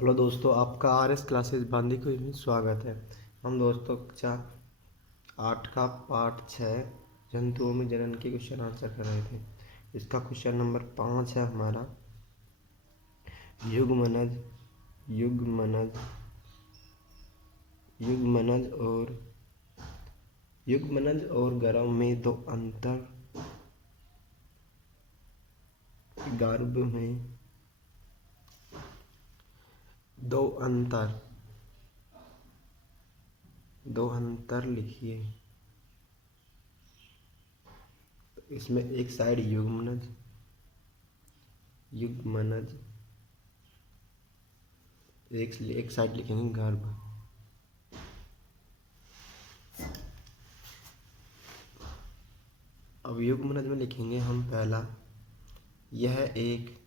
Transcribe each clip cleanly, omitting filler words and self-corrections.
Hello दोस्तों, आपका RS classes बांदी को में स्वागत है। हम दोस्तों कक्षा 8 का पाठ 6 जंतुओं में जनन के क्वेश्चन आंसर कर रहे थे। इसका क्वेश्चन नंबर 5 है हमारा। युग्मनज युग्मनज युग्मनज और युग्मनज और गर्भ में दो अंतर गर्भ में दो अंतर लिखिए। इसमें एक साइड युग्मनज एक साइड लिखेंगे गर्भ। अब युग्मनज में लिखेंगे हम पहला, यह एक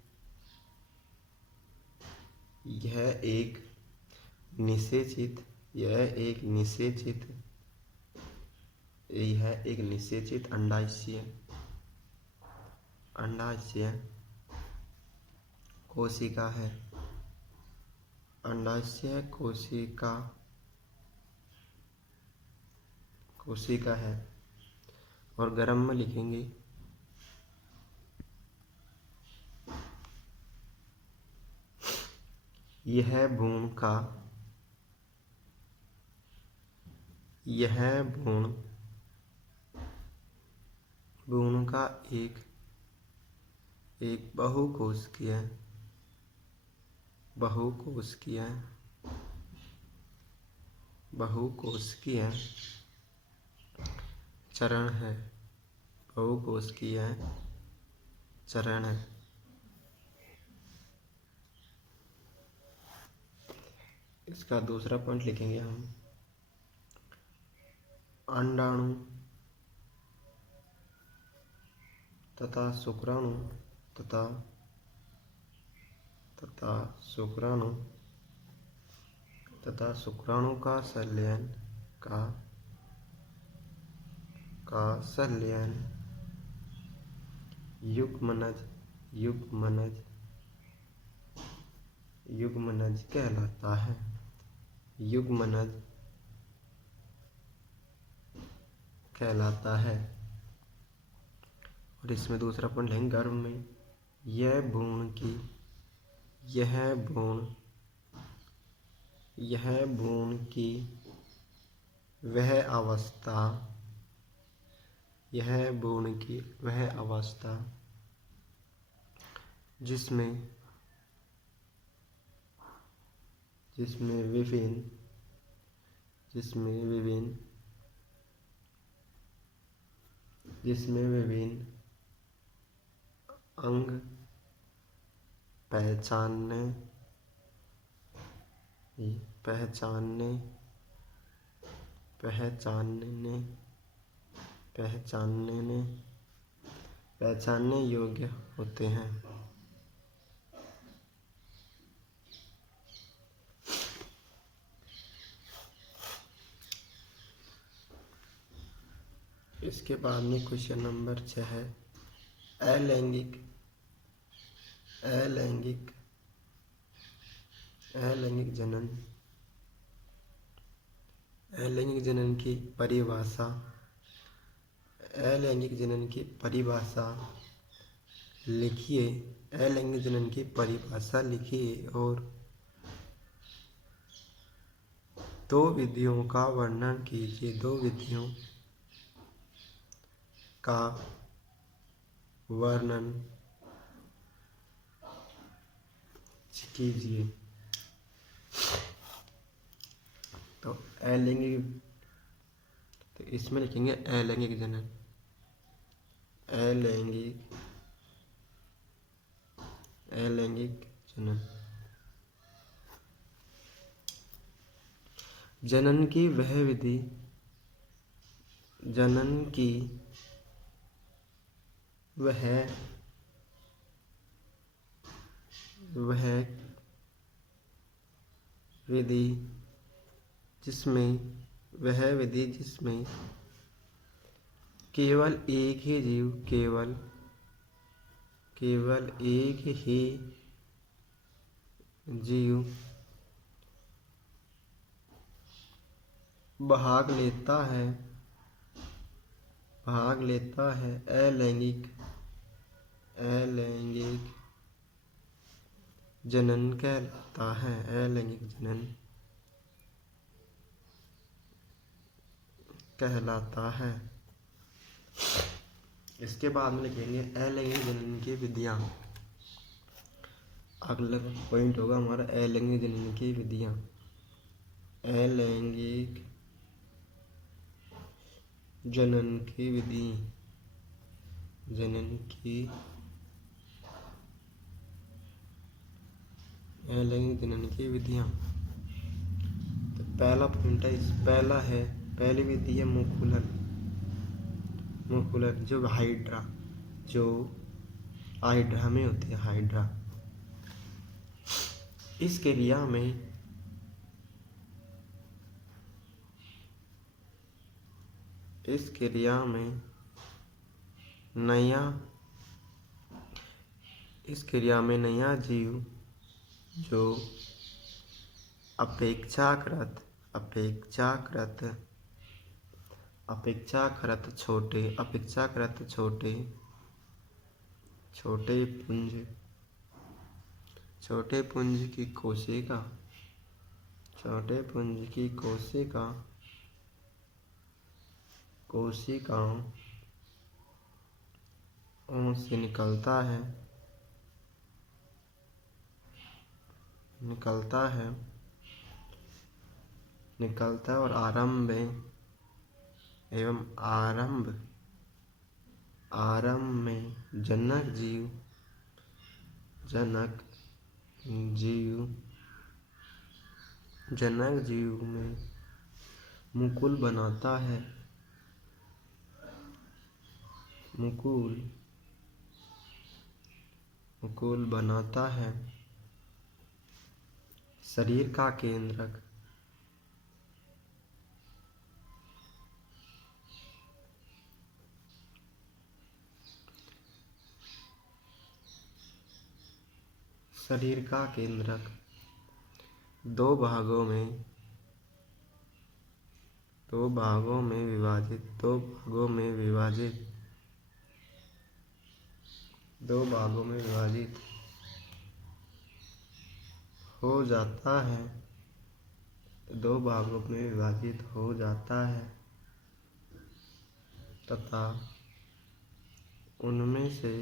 निषेचित अंडाशय कोशिका है। अंडाशय कोशिका है। और गर्भ में लिखेंगे यह भ्रूण का एक बहुकोशिकीय चरण है। इसका दूसरा पॉइंट लिखेंगे हम, अंडाणु तथा शुक्राणु का संलयन युग्मनज कहलाता है। और इसमें दूसरा पॉइंट लेंगे, गर्भ में यह भ्रूण की वह अवस्था जिसमें विभिन्न अंग पहचानने योग्य होते हैं। इसके बाद में क्वेश्चन नंबर 6 है, अलैंगिक जनन की परिभाषा लिखिए। अलैंगिक जनन की परिभाषा लिखिए और दो विधियों का वर्णन कीजिए। तो इसमें लिखेंगे अलैंगिक जनन। जनन की वह विधि जिसमें केवल एक ही जीव भाग लेता है अलैंगिक जनन कहलाता है। अलैंगिक जनन कहलाता है। इसके बाद में लिखेंगे अलैंगिक जनन की विधियां। अगला पॉइंट होगा हमारा अलैंगिक जनन की विधियां। अलैंगिक जनन की विधि अलैंगिक जनन की विधियां। तो पहला पॉइंट है, पहली विधि है मुकुलन। जो हाइड्रा में होती है। हाइड्रा इस क्रिया में नया जीव जो अपेक्षाकृत छोटे पुंज की कोशिकाओं से निकलता है और आरंभ में जनक जीव में मुकुल बनाता है। शरीर का केंद्रक दो भागों में विभाजित हो जाता है तथा उनमें से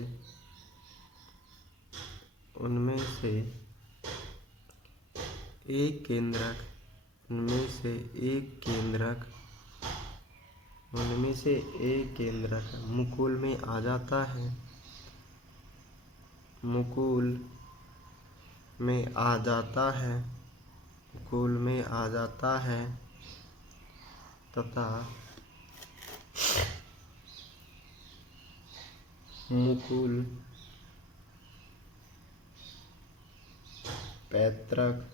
एक केंद्रक मुकुल में आ जाता है तथा मुकुल पैतृक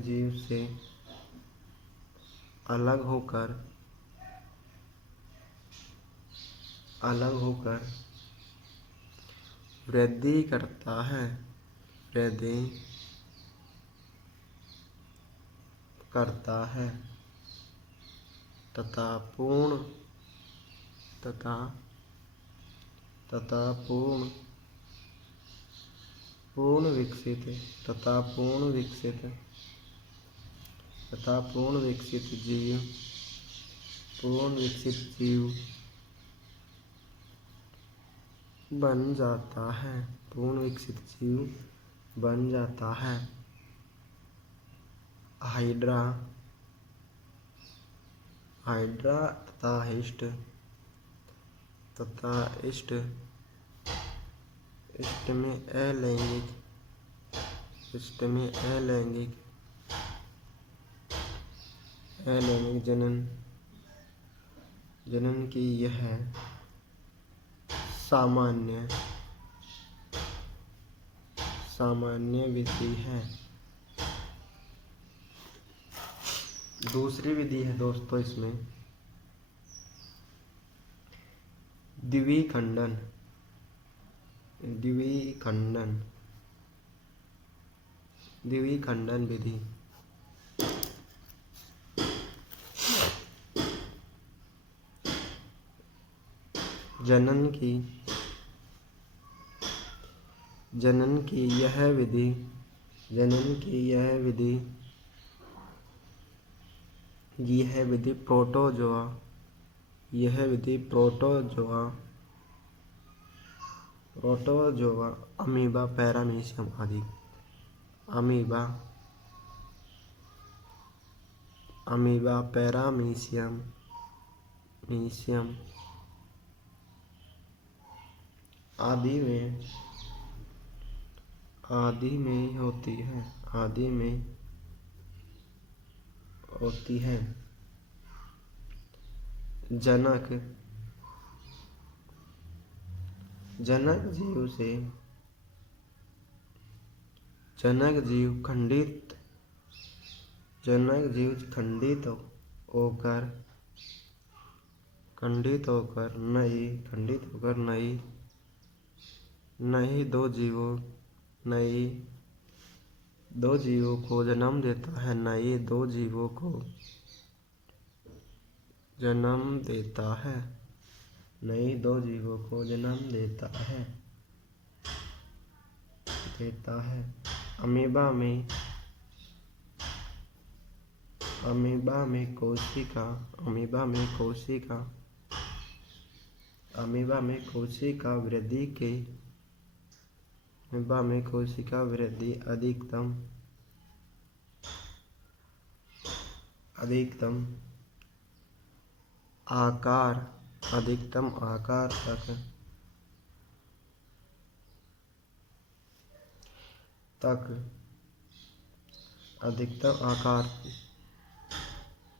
जीव से अलग होकर वृद्धि करता है तथा पूर्ण विकसित जीव बन जाता है। हाइड्रा तथा इष्ट में अलैंगिक जनन की यह सामान्य विधि है। दूसरी विधि है दोस्तों इसमें द्विखंडन द्विखंडन विधि। जनन की यह विधि प्रोटोजोआ अमीबा पैरामीशियम आदि अमीबा पैरामीशियम आदि में होती है। जनक जीव खंडित होकर नए दो जीवों को जन्म देता है। नए दो जीवों को जन्म देता है। अमीबा में कोशिका वृद्धि अधिकतम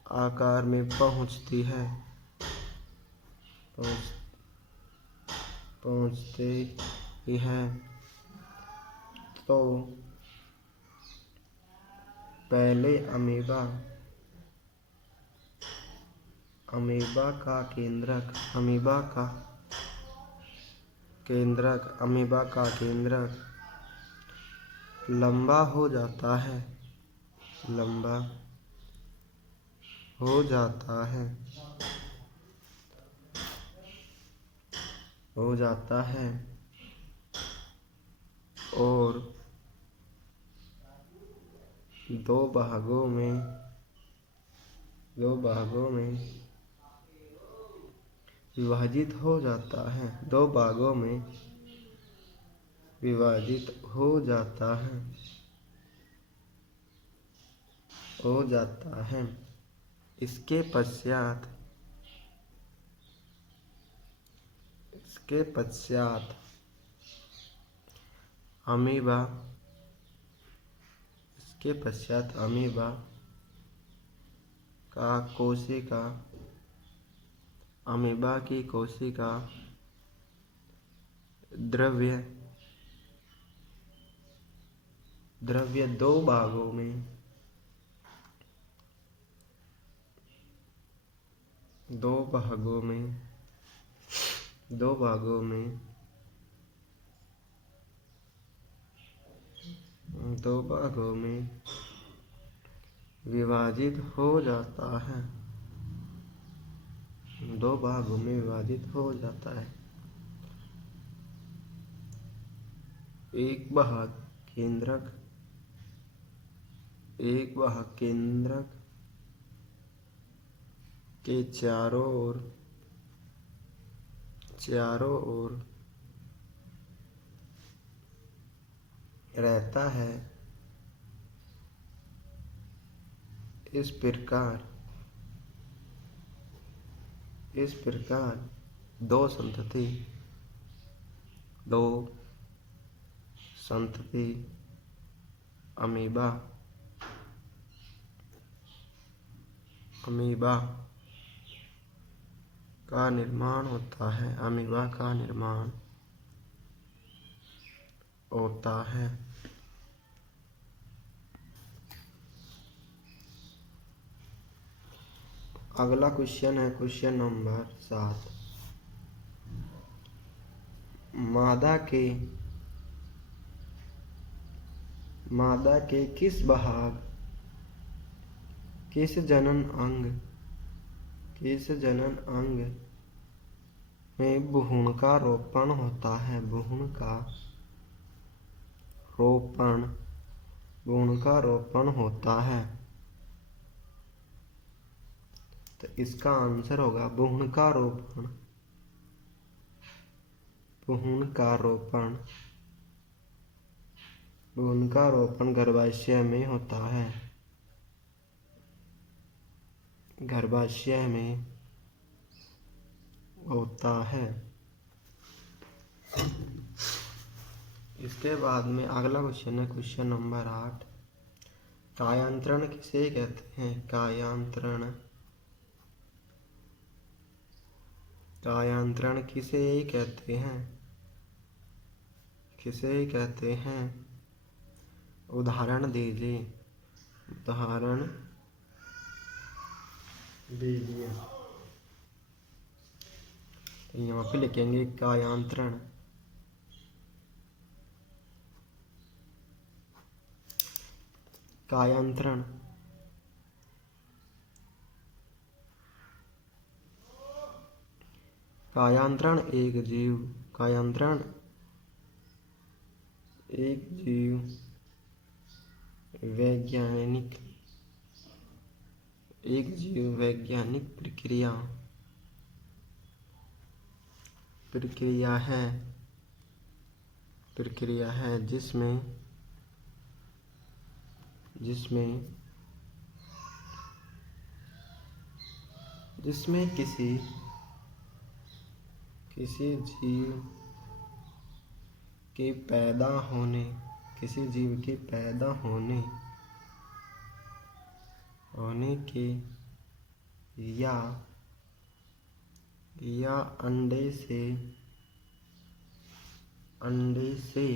आकार में पहुंचती है। तो पहले अमीबा का केंद्रक लंबा हो जाता है और दो भागों में विभाजित हो जाता है। इसके पश्चात अमीबा की कोशिका द्रव्य दो भागों में विभाजित हो जाता है। एक भाग केंद्रक के चारों ओर रहता है। इस प्रकार दो संतति अमीबा का निर्माण होता है। अगला क्वेश्चन है क्वेश्चन नंबर 7। मादा के मादा के किस भाग, किस जनन अंग में भ्रूण का रोपण होता है? भ्रूण का रोपण होता है। तो इसका आंसर होगा भ्रूण का रोपण। भ्रूण का रोपण गर्भाशय में होता है। गर्भाशय में होता है। इसके बाद में अगला क्वेश्चन है क्वेश्चन नंबर 8। कायांतरण किसे कहते हैं? कायांतरण किसे कहते हैं? उदाहरण दीजिए। यहाँ पे लिखेंगे कायांतरण। एक जीव वैज्ञानिक प्रक्रिया है जिसमें किसी जीव के पैदा होने के या अंडे से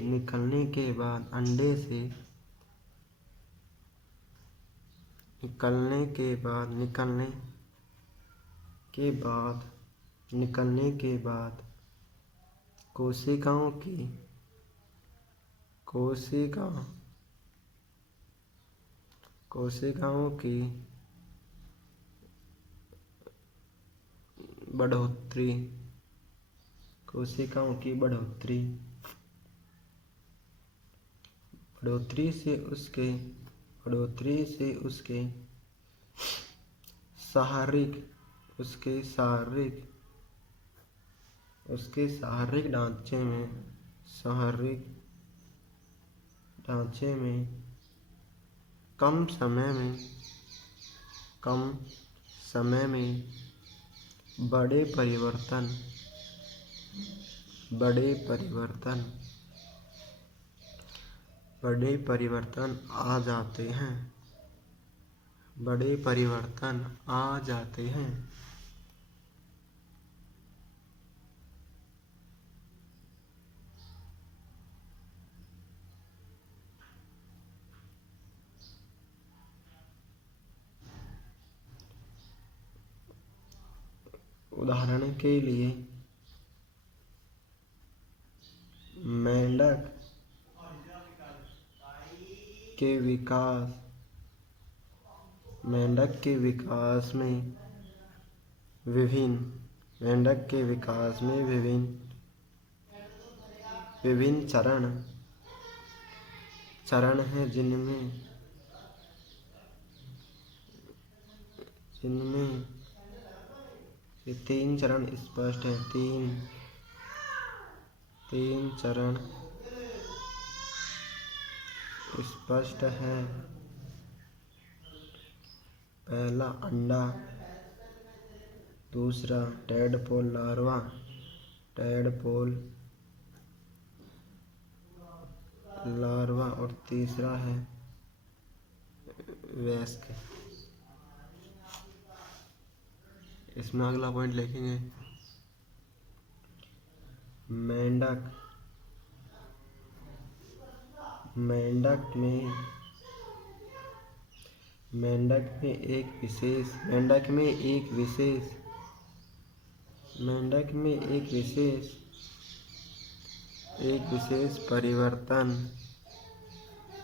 निकलने के बाद कोशिकाओं की बढ़ोतरी से उसके शारीरिक ढांचे में कम समय में बड़े परिवर्तन आ जाते हैं। उदाहरण के लिए मेंढक के विकास में विभिन्न चरण हैं जिनमें ये 3 चरण स्पष्ट हैं। 3 चरण स्पष्ट है। पहला अंडा, दूसरा टैडपोल लार्वा और तीसरा है वयस्क। इसमें अगला पॉइंट लिखेंगे मेंढक में एक विशेष परिवर्तन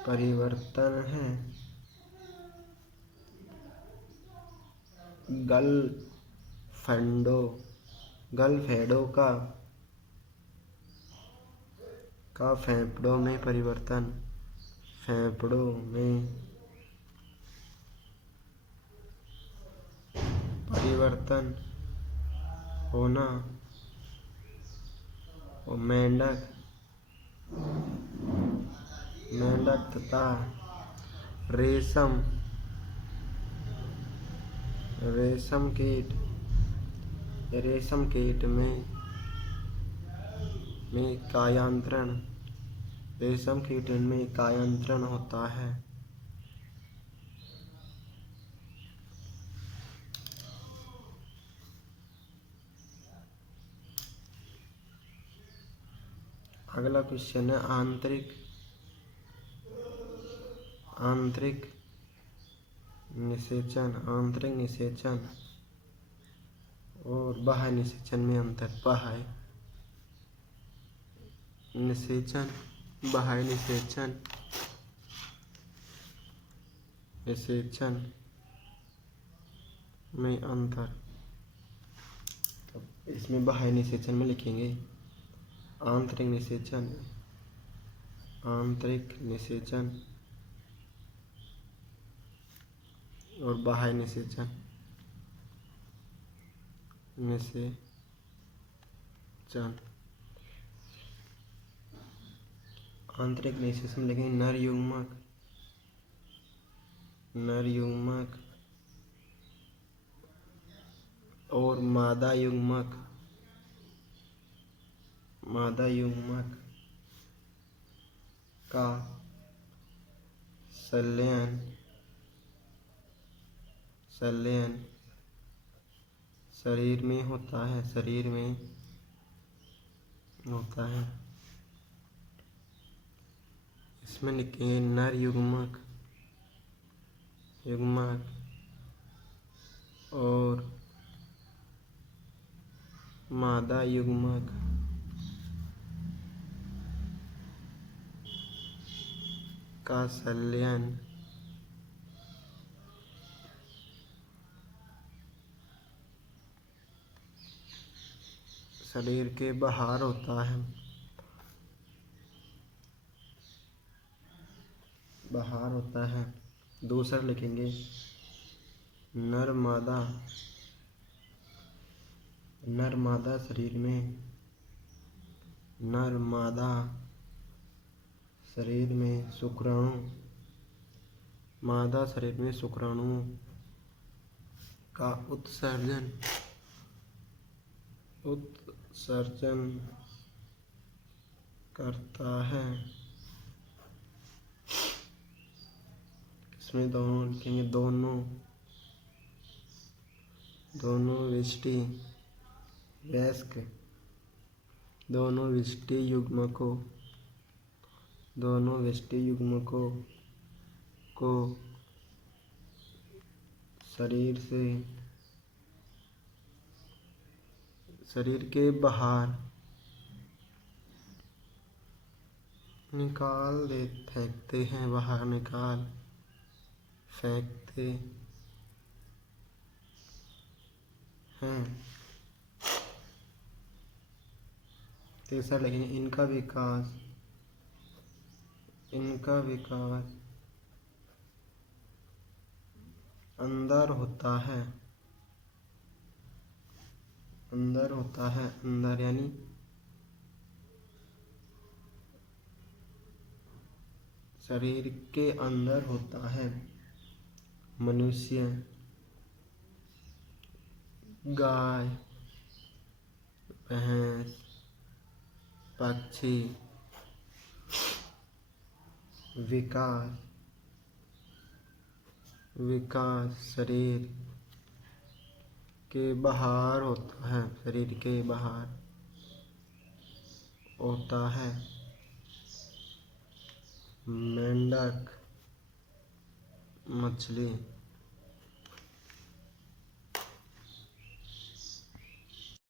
परिवर्तन है। गलफेडो का फेफड़ों में परिवर्तन होना और मेंढक तथा रेशम कीट में कायांतरण होता है। अगला क्वेश्चन है आंतरिक निषेचन और बाह्य निषेचन में अंतर। बाह्य निषेचन में अंतर। इसमें बाह्य निषेचन में लिखेंगे आंतरिक निषेचन और बाह्य निषेचन। आंतरिक निषेचन में लिखेंगे नर युग्मक और मादा युग्मक का संलयन शरीर में होता है। इसमें लिखेंगे नर युग्मक और मादा युग्मक का संलयन शरीर के बाहर होता है। दूसरा लिखेंगे नर मादा शरीर में शुक्राणु का उत्सर्जन करता है। इसमें दोनों लिखेंगे दोनों विष्टि युग्मकों को शरीर के बाहर फेंकते हैं। तीसरा लिखेंगे इनका विकास अंदर होता है यानी शरीर के अंदर होता है। मनुष्य, गाय, भैंस, पक्षी विकास शरीर के बाहर होता है। मेंढक, मछली